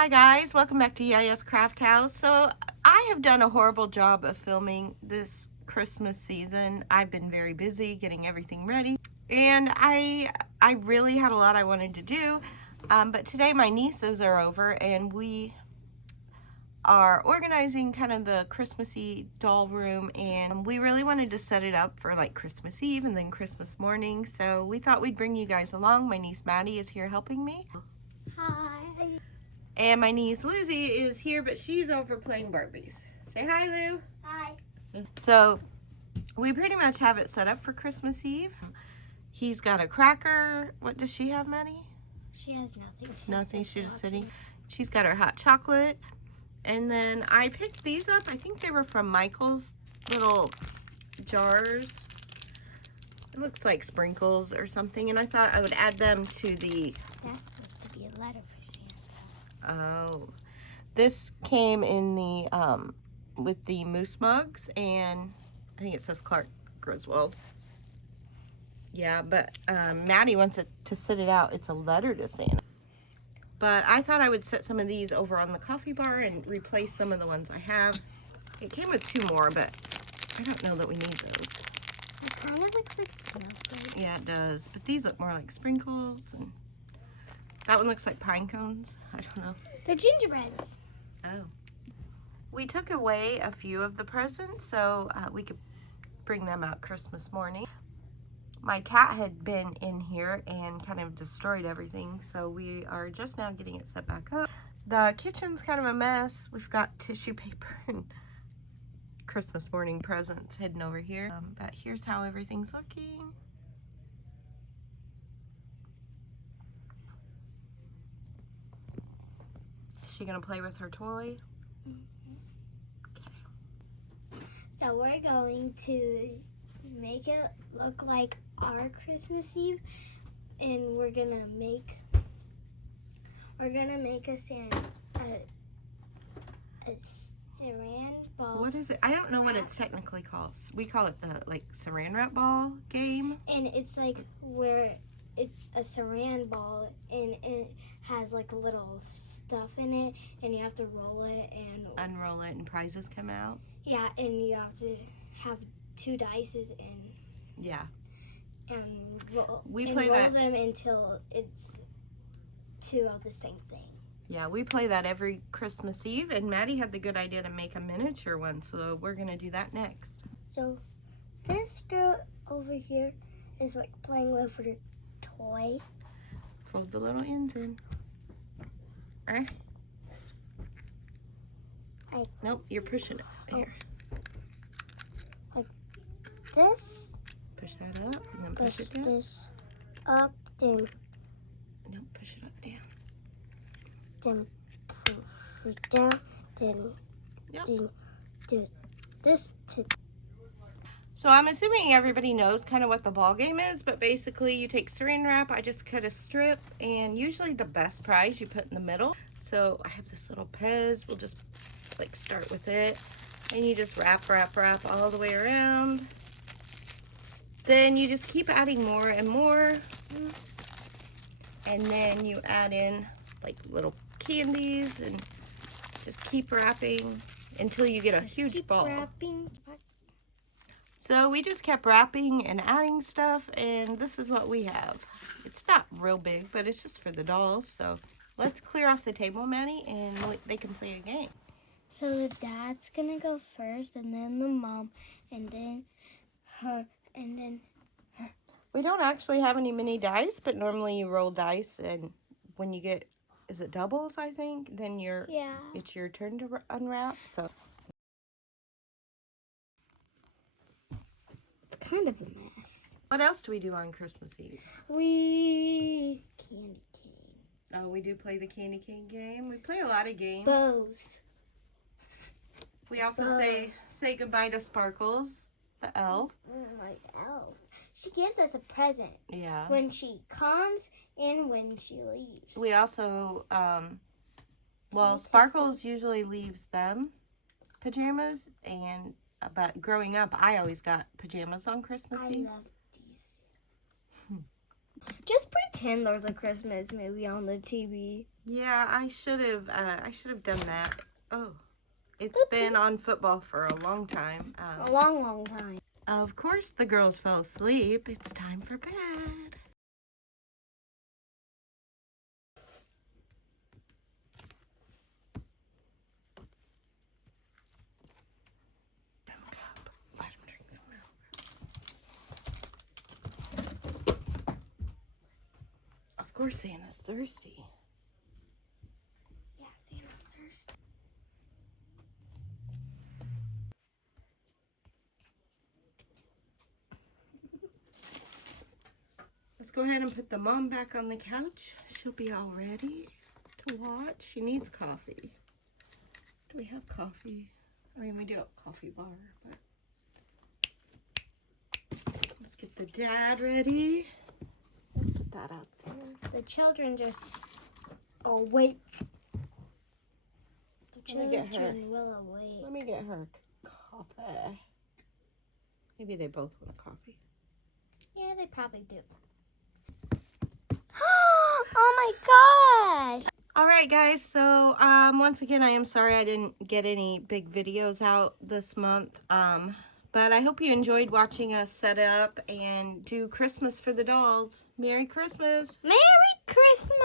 Hi guys, welcome back to Yaya's Craft House. So I have done a horrible job of filming this Christmas season. I've been very busy getting everything ready, and I really had a lot I wanted to do, but today my nieces are over and we are organizing kind of the Christmassy doll room, and we really wanted to set it up for like Christmas Eve and then Christmas morning, so we thought we'd bring you guys along. My niece Maddie is here helping me. Hi. And my niece Lizzie is here, but she's over playing Barbies. Say hi, Lou. Hi. So we pretty much have it set up for Christmas Eve. He's got a cracker. What does she have, Maddie? She has nothing. Nothing. She's just sitting. She's got her hot chocolate. And then I picked these up. I think they were from Michael's little jars. It looks like sprinkles or something. And I thought I would add them to the... That's supposed to be a letter for Santa. Oh, this came in the with the moose mugs, and I think it says Clark Griswold. Yeah, but Maddie wants it to sit it out. It's a letter to Santa. But I thought I would set some of these over on the coffee bar and replace some of the ones I have. It came with 2 more, but I don't know that we need those. It kind of looks like snowflakes. Yeah, it does. But these look more like sprinkles, and that one looks like pine cones. I don't know. They're gingerbreads. Oh. We took away a few of the presents so we could bring them out Christmas morning. My cat had been in here and kind of destroyed everything, so we are just now getting it set back up. The kitchen's kind of a mess. We've got tissue paper and Christmas morning presents hidden over here. But here's how everything's looking. Is she gonna play with her toy? Okay. So we're going to make it look like our Christmas Eve, and we're gonna make a saran ball. What is it? I don't know what it's technically called. We call it the saran wrap ball game. And it's like where it's a saran ball, and it has like a little stuff in it, and you have to roll it and unroll it, and prizes come out. Yeah, and you have to have 2 dices and roll them until it's 2 of the same thing. Yeah, we play that every Christmas Eve, and Maddie had the good idea to make a miniature one, so we're gonna do that next. So this girl over here is like playing with her toy. Fold the little ends in. Nope, you're pushing it. Here. Like this. Push that up, and then push it down. This up, then. Nope, push it up, down. Then push it down, then. Yep. Then do this to. So I'm assuming everybody knows kind of what the ball game is, but basically you take saran wrap. I just cut a strip, and usually the best prize you put in the middle. So I have this little Pez. We'll just start with it, and you just wrap all the way around. Then you just keep adding more and more, and then you add in little candies and just keep wrapping until you get a huge ball. Wrapping. So we just kept wrapping and adding stuff, and this is what we have. It's not real big, but it's just for the dolls. So let's clear off the table, Maddie, and they can play a game. So the dad's gonna go first, and then the mom, and then her, and then her. We don't actually have any mini dice, but normally you roll dice, and when you get, is it doubles, I think? Then it's your turn to unwrap. So Kind of a mess. what else do we do on Christmas Eve? We candy cane. Oh, we do play the candy cane game. We play a lot of games. Bows. We also say goodbye to Sparkles, the elf. My elf. She gives us a present. Yeah. When she comes and when she leaves. We also, Sparkles usually leaves them pajamas, but growing up, I always got pajamas on Christmas Eve. I love these. Just pretend there's a Christmas movie on the TV. Yeah, I should have done that. Oh, it's Oopsie. been on football for a long time. A long, long time. Of course, the girls fell asleep. It's time for bed. Let him drink some milk. Of course, Santa's thirsty. Yeah, Santa's thirsty. Let's go ahead and put the mom back on the couch. She'll be all ready to watch. She needs coffee. Do we have coffee? I mean, we do have a coffee bar, but let's get the dad ready. Put that out there. The children just awake. The Let me get her. children will awake. Let me get her coffee. Maybe they both want a coffee. Yeah, they probably do. Oh my gosh! All right, guys. So once again, I am sorry I didn't get any big videos out this month. But I hope you enjoyed watching us set up and do Christmas for the dolls. Merry Christmas. Merry Christmas!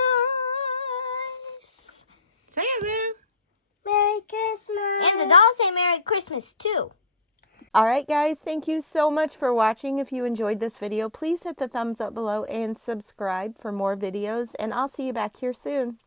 Say hello. Merry Christmas! And the dolls say Merry Christmas too. All right, guys. Thank you so much for watching. If you enjoyed this video, please hit the thumbs up below and subscribe for more videos. And I'll see you back here soon.